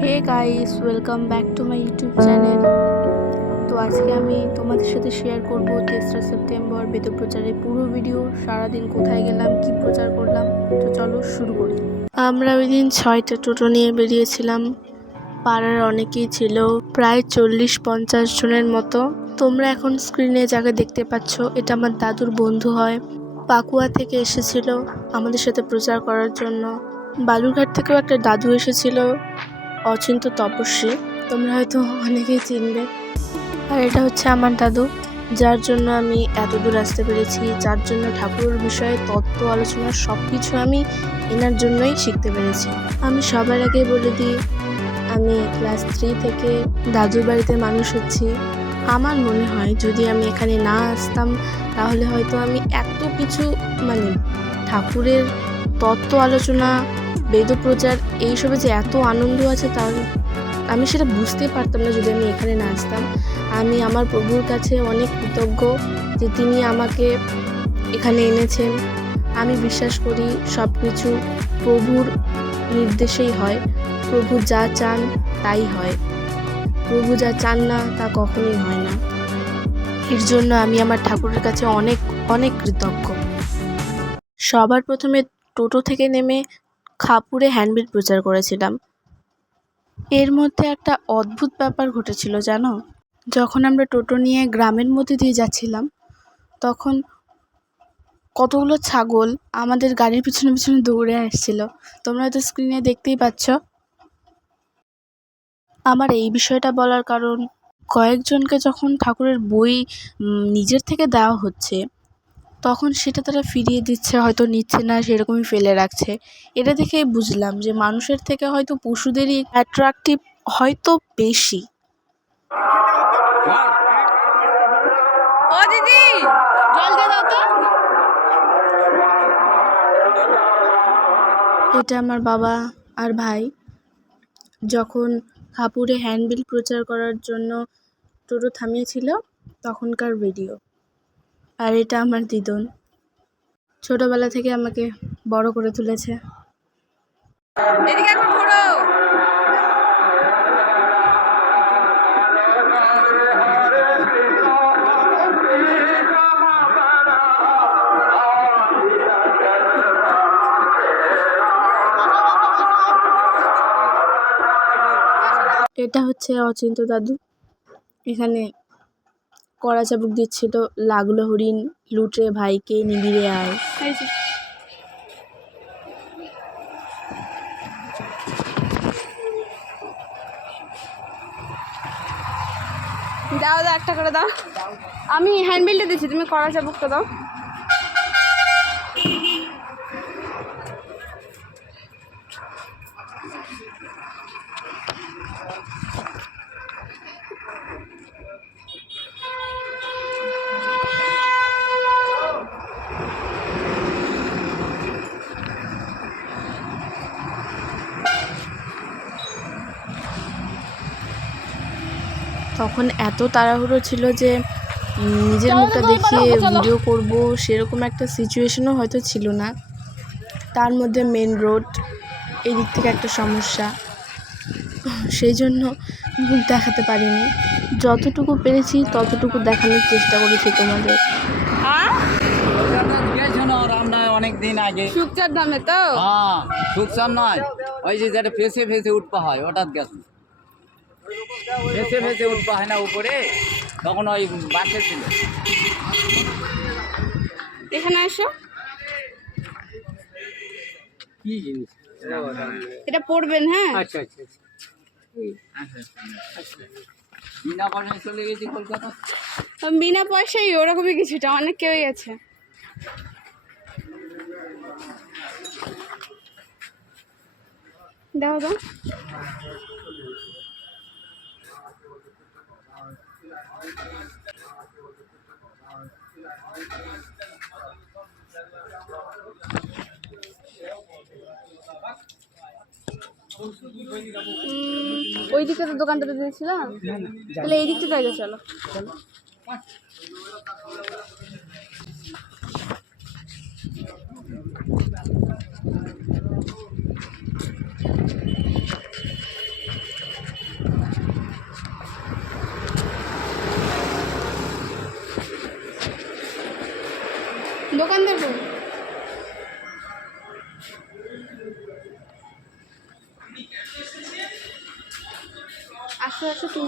Hey guys welcome back to my YouTube channel তো আজকে আমি তোমাদের সাথে শেয়ার করব তেসরা সেপ্টেম্বর বেদ প্রচারের পুরো ভিডিও সারাদিন কোথায় গেলাম, কি প্রচার করলাম। তো চলো শুরু করি। আমরা ওই দিন ছয়টা টোটো নিয়ে বেরিয়েছিলাম। পাড়ার অনেকেই ছিল, প্রায় চল্লিশ পঞ্চাশ জনের মতো। তোমরা এখন স্ক্রিনে যাকে দেখতে পাচ্ছ, এটা আমার দাদুর বন্ধু হয়। পাকুয়া থেকে এসেছিল আমাদের সাথে প্রচার করার জন্য। বালুরঘাট থেকেও একটা দাদু এসেছিল। অচিন্ত তপস্বী, তোমরা হয়তো অনেকেই চিনবে। আর এটা হচ্ছে আমার দাদু, যার জন্য আমি এত দূর আসতে পেরেছি, যার জন্য ঠাকুরের বিষয়ে তত্ত্ব, আলোচনা সব কিছু আমি এনার জন্যই শিখতে পেরেছি। আমি সবার আগে বলে দিই, আমি ক্লাস থ্রি থেকে দাদুর বাড়িতে মানুষ হচ্ছি। আমার মনে হয় যদি আমি এখানে না আসতাম, তাহলে হয়তো আমি এত কিছু মানে ঠাকুরের তত্ত্ব, আলোচনা বেদপ্রচার, এইসবে যে এত আনন্দ আছে তার, আমি সেটা বুঝতে পারতাম না যদি আমি এখানে না আসতাম। আমি আমার প্রভুর কাছে অনেক কৃতজ্ঞ যে তিনি আমাকে এখানে এনেছেন। আমি বিশ্বাস করি সব কিছু প্রভুর নির্দেশেই হয়। প্রভু যা চান তাই হয়। প্রভু যা চান না তা কখনোই হয় না। এর জন্য আমি আমার ঠাকুরের কাছে অনেক অনেক কৃতজ্ঞ। সবার প্রথমে টোটো থেকে নেমে খাপুরে হ্যান্ডবিল প্রচার করেছিলাম। এর মধ্যে একটা অদ্ভুত ব্যাপার ঘটেছিল, জানো? যখন আমরা টোটো নিয়ে গ্রামের মধ্যে দিয়ে যাচ্ছিলাম, তখন কতগুলো ছাগল আমাদের গাড়ির পিছনে পিছনে দৌড়ে আসছিল। তোমরা হয়তো স্ক্রিনে দেখতেই পাচ্ছ। আমার এই বিষয়টা বলার কারণ, কয়েকজনকে যখন ঠাকুরের বই নিজের থেকে দেওয়া হচ্ছে তখন সেটা তারা ফিরিয়ে দিচ্ছে হয়তো নিচ্ছে না সেরকমই ফেলে রাখছে। এটা দেখে বুঝলাম যে মানুষের থেকে হয়তো পশুদেরই অ্যাট্রাকটিভ হয়তো বেশি। ও দিদি জল দিয়ে দাও তো। এটা আমার বাবা আর ভাই। যখন খাপুরে হ্যান্ডবিল প্রচার করার জন্য টোটো থামিয়েছিল তখনকার ভিডিও আর এটা আমার দিদন। ছোটবেলা থেকে আমাকে বড় করে তুলেছে। এটা হচ্ছে অচিন্ত দাদু। এখানে কড়া চাবুক দিচ্ছিল লাগল হরিণ লুটে ভাইকে নিবিড়ে আয়। দাও দাও, একটা করে দাও আমি হ্যান্ডবিলটা দিচ্ছি, তুমি কড়া চাবুকটা দাও তখন এত তাড়াহুড়ো ছিল যে নিজের মুখটা দেখিয়ে। ভিডিও করব সেরকম একটা সিচুয়েশনও হয়তো ছিল না। তার মধ্যে মেন রোড এই দিক থেকে একটা সমস্যা। সেই জন্য মুখ দেখাতে পারিনি। যতটুকু পেরেছি ততটুকু দেখানোর চেষ্টা করেছি তোমাদের। হ্যাঁ অনেক দিন আগে শুকচার দামে তো? হ্যাঁ সুকসান নয়। ওই যে যেটা ফেসে ফেসে উঠপা হয় ওটাত গেছে। ফেসে ফেসে উঠপা হয় না উপরে? তখন ওই বাসে ছিল। এখানে এসো। কি জিনিস? এটা পড়বেন হ্যাঁ? আচ্ছা আচ্ছা বিনা পয়সায় চলে গেছি কলকাতা। বিনা পয়সায় ওরকমই কিছুটা অনেক কেউই আছে। দাও দাও। উম, ওই দিকটা তো দোকানটা দিয়েছিলাম তাহলে এই দিকটা আগে চলো।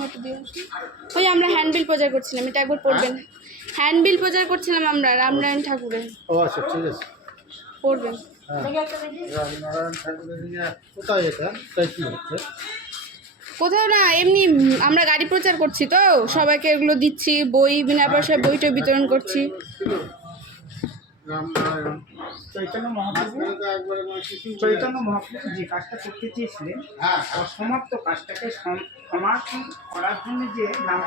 একটু দিয়ে আসো। ওই আমরা হ্যান্ডবিল প্রচার করছিলাম এটা একবার পড়বেন। হ্যান্ডবিল প্রচার করছিলাম আমরা রামনারায়ণ ঠাকুরের। ও আচ্ছা ঠিক আছে। পড়বেন। হ্যাঁ রামনারায়ণ ঠাকুরের কোথায় এটা? তাই কি হচ্ছে? কোথাও না এমনি আমরা গাড়ি প্রচার করছি তো সবাইকে এগুলো দিচ্ছি বই বিনা পয়সায় বইটা বিতরণ করছি। রামনারায়ণ। চৈতন্য মহাপ্রভু? মহাপ্রভু যে কাজটা করতে চেয়েছিলেন হ্যাঁ। অসমাপ্ত কাজটাকে সমাপন করার জন্য যে নাম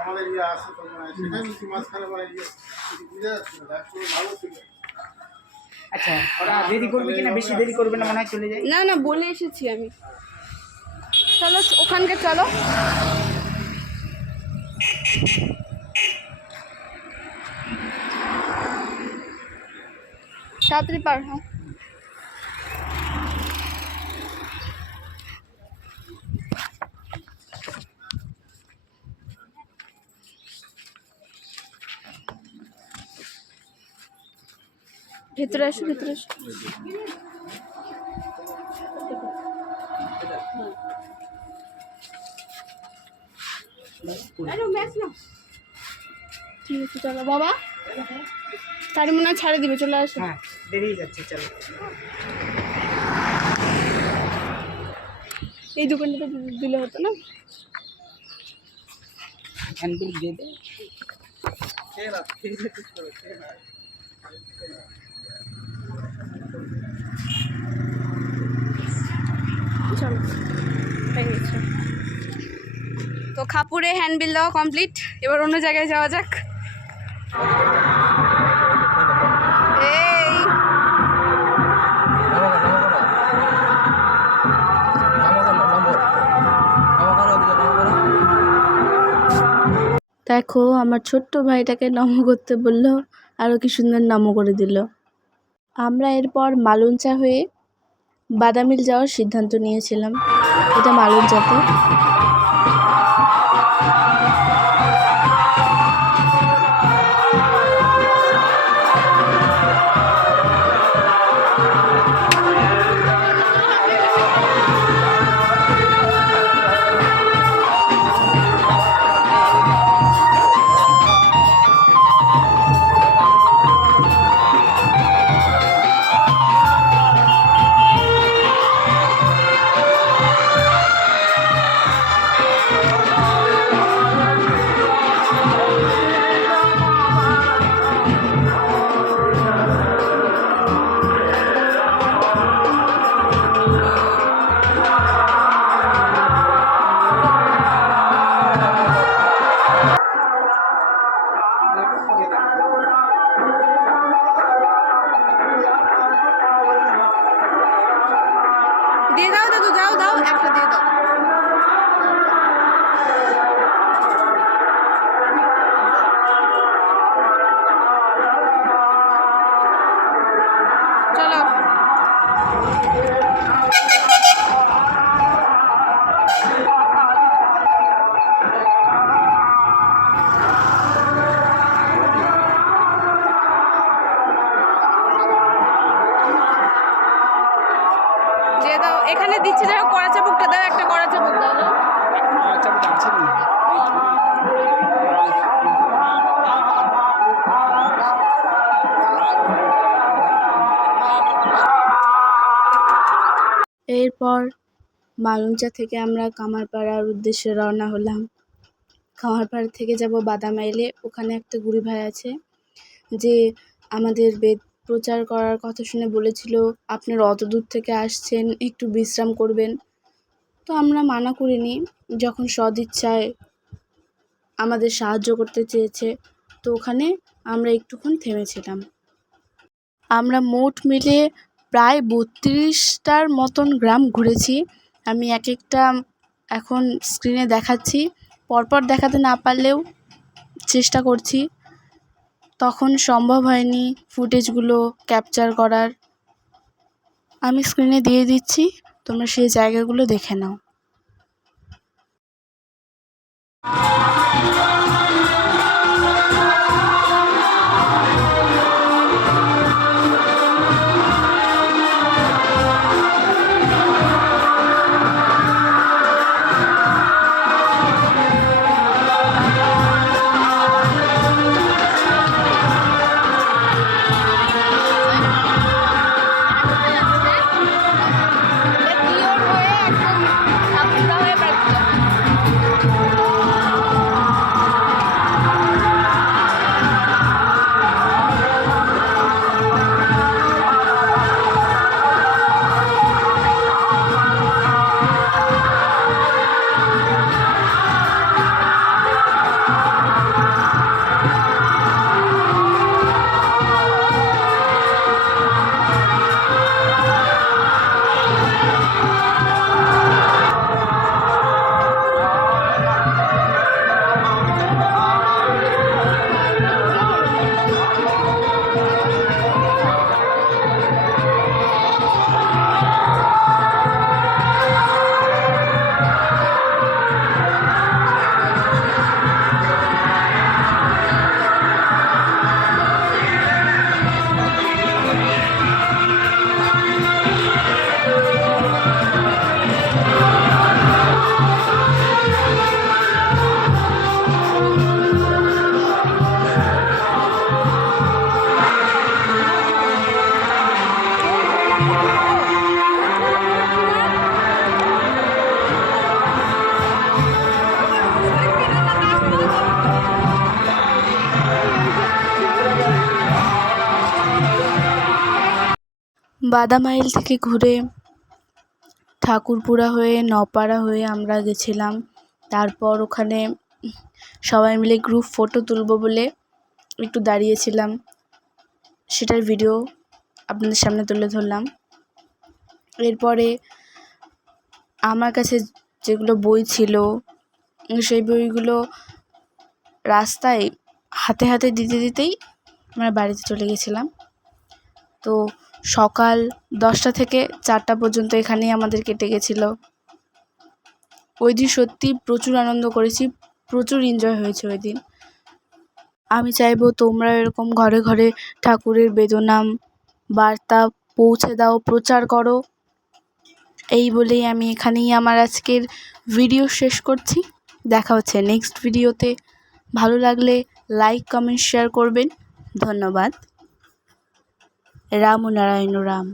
আমাদের ইয়ে মনে মাঝখানে ইয়ে বুঝে যাচ্ছে না। ভালো ছিল। আচ্ছা ওরা দেরি করবে কিনা? বেশি দেরি করবে না মনে হয় চলে যায়? না না বলে এসেছি আমি। চলো ওখানকে চলো। তাড়াতাড়ি পার হ্যাঁ ভেতরে আসো ভেতরে আসো ঠিক আছে, চলো, বাবা। গাড়ি মনে হয় ছাড়ে দিবে, চলে আসো। দেরি যাচ্ছে চলো। এই দোকানটাতে দিলে হতো না? হ্যান্ডবিল দিয়ে দে। চলো হয়ে গেছে। তো খাপুরে হ্যান্ডবিল দেওয়া কমপ্লিট এবার অন্য জায়গায় যাওয়া যাক। দেখো, আমার ছোট্ট ভাইটাকে নম করতে বলল আরও কি সুন্দর নম করে দিল। আমরা এরপর মালুঞ্চা হয়ে বাদামিল যাওয়ার সিদ্ধান্ত নিয়েছিলাম। এটা মালুঞ্চাতে এখানে দিচ্ছে যাও কড়া চাবুকটা দাও, একটা কড়া চাবুক দাও এরপর মালুঞ্চা থেকে আমরা কামারপাড়ার উদ্দেশ্যে রওনা হলাম। কামারপাড়া থেকে যাব বাদামাইলে, ওখানে একটা গুরু ভাই আছে যে আমাদের বেদ প্রচার করার কথা শুনে বলেছিল, আপনারা অত দূর থেকে আসছেন, একটু বিশ্রাম করবেন। তো আমরা মানা করিনি। যখন সদিচ্ছায় আমাদের সাহায্য করতে চেয়েছে, তো ওখানে আমরা একটুক্ষণ থেমেছিলাম। আমরা মোট মিলে প্রায় বত্রিশটার মতন গ্রাম ঘুরেছি। আমি এক একটা এখন স্ক্রিনে দেখাচ্ছি। পরপর দেখাতে না পারলেও চেষ্টা করছি। তখন সম্ভব হয়নি ফুটেজগুলো ক্যাপচার করার। আমি স্ক্রিনে দিয়ে দিচ্ছি, তোমরা সেই জায়গাগুলো দেখে নাও। বাদামাইল থেকে ঘুরে ঠাকুরপুরা হয়ে নপাড়া হয়ে আমরা গেছিলাম। তারপর ওখানে সবাই মিলে গ্রুপ ফটো তুলবো বলে একটু দাঁড়িয়েছিলাম। সেটার ভিডিও আপনাদের সামনে তুলে ধরলাম। এরপরে আমার কাছে যেগুলো বই ছিল, সেই বইগুলো রাস্তায় হাতে হাতে দিতে দিতেই আমরা বাড়িতে চলে গেছিলাম। তো সকাল দশটা থেকে চারটা পর্যন্ত এখানেই আমাদের কেটে গেছিল। ওই দিন সত্যি প্রচুর আনন্দ করেছি, প্রচুর এনজয় হয়েছে ওই দিন। আমি চাইব তোমরা এরকম ঘরে ঘরে ঠাকুরের বেদনাম বার্তা পৌঁছে দাও, প্রচার করো। এই বলেই আমি এখানেই আমার আজকের ভিডিও শেষ করছি। দেখা হচ্ছে নেক্সট ভিডিওতে ভালো লাগলে লাইক কমেন্ট শেয়ার করবেন। ধন্যবাদ। রাম নারায়ণ রাম।